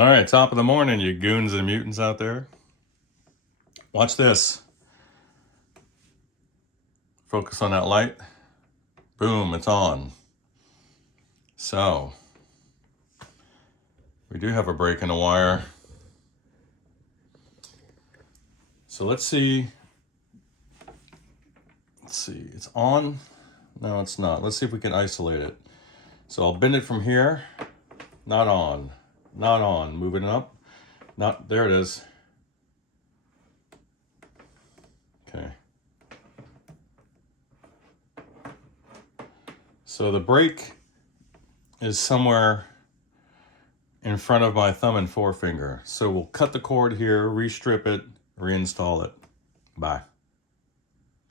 All right, top of the morning, you goons and mutants out there. Watch this. Focus on that light. Boom, it's on. So, we do have a break in the wire. So let's see. It's on. No, it's not. Let's see if we can isolate it. So I'll bend it from here. Not on. Not on. Moving it up. Not, there it is. Okay. So the break is somewhere in front of my thumb and forefinger. So we'll cut the cord here, restrip it, reinstall it. Bye.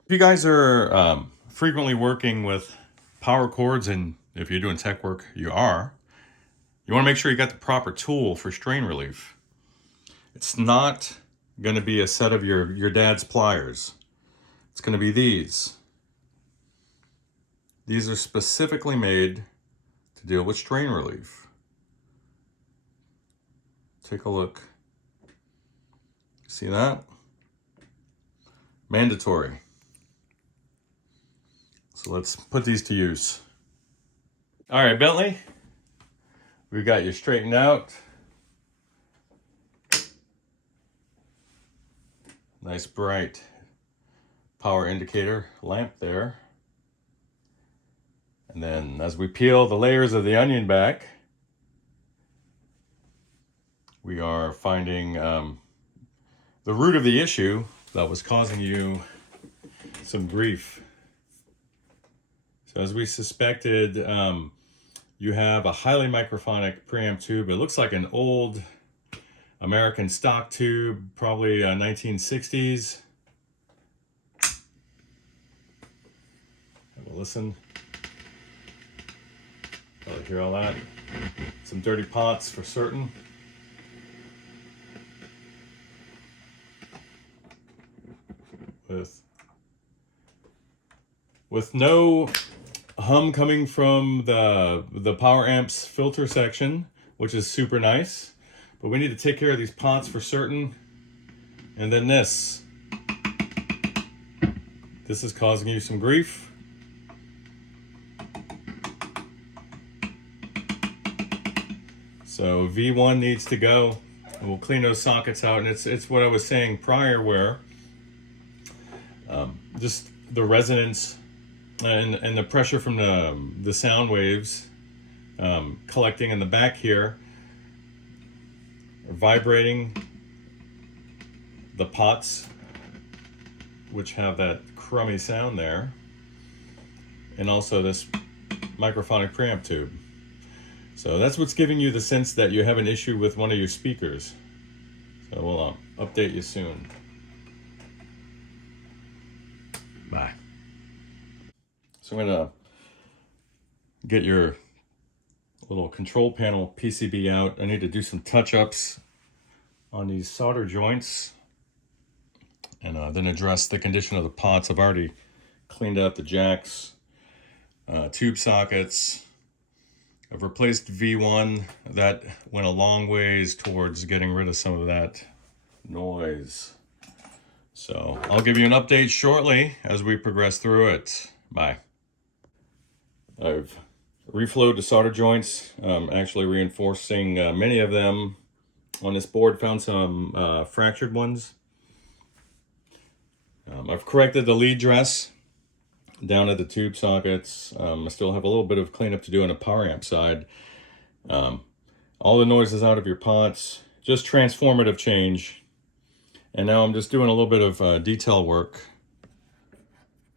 If you guys are frequently working with power cords, and if you're doing tech work, you want to make sure you got the proper tool for strain relief. It's not going to be a set of your dad's pliers. It's going to be these. These are specifically made to deal with strain relief. Take a look. See that? Mandatory. So let's put these to use. All right, Bentley, we got you straightened out. Nice bright power indicator lamp there. And then as we peel the layers of the onion back, we are finding the root of the issue that was causing you some grief. So as we suspected, you have a highly microphonic preamp tube. It looks like an old American stock tube, probably 1960s. Have a listen. Probably hear all that. Some dirty pots for certain. With no hum coming from the power amps filter section, which is super nice. But we need to take care of these pots for certain. And then this is causing you some grief. So V1 needs to go. And we'll clean those sockets out. And it's what I was saying prior, where just the resonance and the pressure from the sound waves collecting in the back here are vibrating the pots, which have that crummy sound there, and also this microphonic preamp tube. So that's what's giving you the sense that you have an issue with one of your speakers. So we'll update you soon. Bye. So I'm gonna get your little control panel PCB out. I need to do some touch-ups on these solder joints, and then address the condition of the pots. I've already cleaned out the jacks, tube sockets. I've replaced V1. That went a long ways towards getting rid of some of that noise. So I'll give you an update shortly as we progress through it. Bye. I've reflowed the solder joints, actually reinforcing many of them on this board. Found some fractured ones. I've corrected the lead dress down at the tube sockets. I still have a little bit of cleanup to do on the power amp side. All the noise is out of your pots, just transformative change. And now I'm just doing a little bit of detail work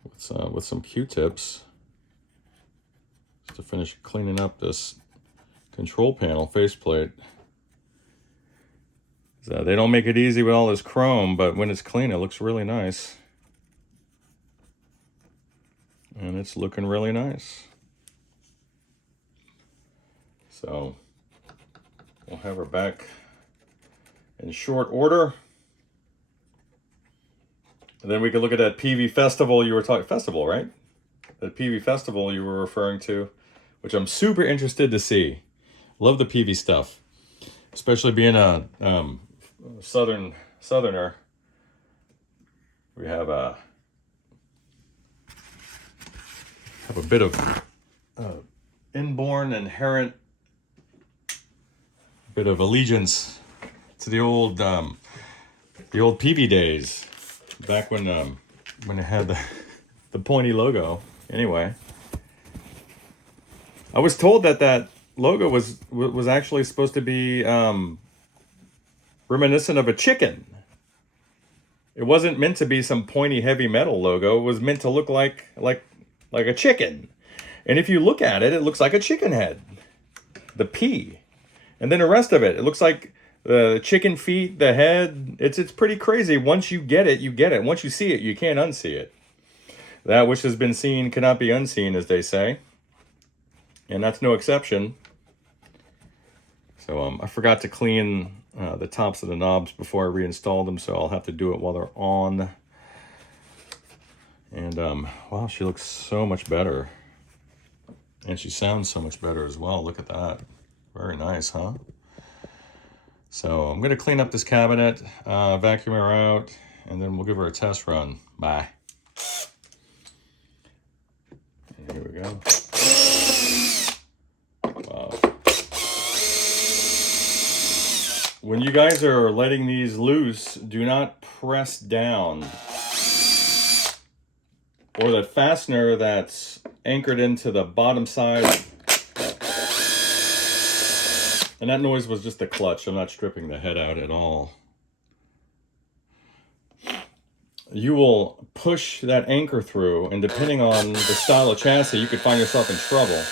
with some Q-tips to finish cleaning up this control panel faceplate. So they don't make it easy with all this chrome, but when it's clean, it looks really nice. And it's looking really nice. So we'll have her back in short order. And then we can look at that PV festival you were talking, festival, right? That PV festival you were referring to, which I'm super interested to see. Love the PV stuff. especially being a southerner. We have a bit of inborn, inherent bit of allegiance to the old PV days, back when it had the pointy logo. Anyway, I was told that logo was actually supposed to be reminiscent of a chicken. It wasn't meant to be some pointy heavy metal logo. It was meant to look like a chicken. And if you look at it, it looks like a chicken head. The P. And then the rest of it, it looks like the chicken feet, the head. It's pretty crazy. Once you get it, you get it. Once you see it, you can't unsee it. That which has been seen cannot be unseen, as they say. And that's no exception. So I forgot to clean the tops of the knobs before I reinstalled them, so I'll have to do it while they're on. And wow, she looks so much better. And she sounds so much better as well. Look at that. Very nice, huh? So I'm going to clean up this cabinet, vacuum her out, and then we'll give her a test run. Bye. And here we go. Wow. When you guys are letting these loose, do not press down. Or the fastener that's anchored into the bottom side. And that noise was just the clutch. I'm not stripping the head out at all. You will push that anchor through, and depending on the style of chassis, you could find yourself in trouble.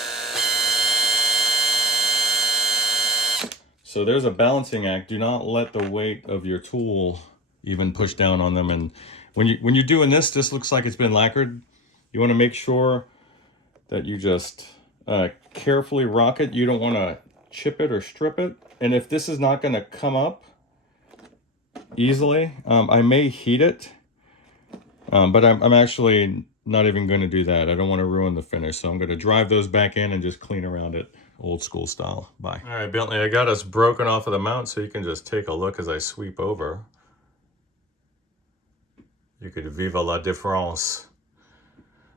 So there's a balancing act. Do not let the weight of your tool even push down on them. And when you're doing this looks like it's been lacquered. You want to make sure that you just carefully rock it. You don't want to chip it or strip it. And if this is not going to come up easily, I may heat it. But I'm actually not even going to do that. I don't want to ruin the finish. So I'm going to drive those back in and just clean around it. Old school style. Bye. All right, Bentley, I got us broken off of the mount, so you can just take a look as I sweep over. You could vive la différence.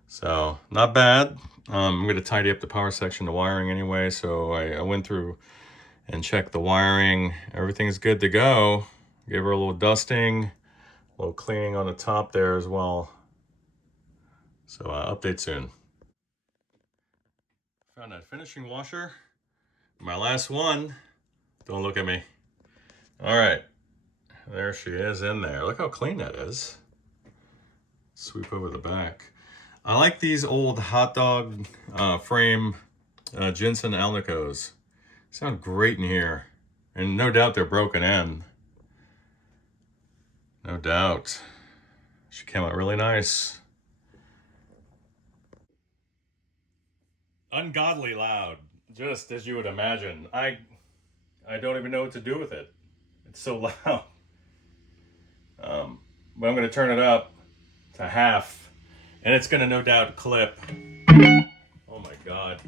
So, not bad. I'm going to tidy up the power section, the wiring anyway, so I went through and checked the wiring. Everything's good to go. Gave her a little dusting, a little cleaning on the top there as well. So, update soon. Found that finishing washer. My last one. Don't look at me. All right. There she is in there. Look how clean that is. Sweep over the back. I like these old hot dog frame Jensen Alnicos. Sound great in here. And no doubt they're broken in. No doubt. She came out really nice. Ungodly loud, just as you would imagine. I don't even know what to do with it. It's so loud. But I'm going to turn it up to half, and it's going to no doubt clip. Oh my God.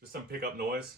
Just some pickup noise.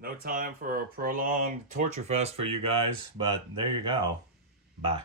No time for a prolonged torture fest for you guys, but there you go. Bye.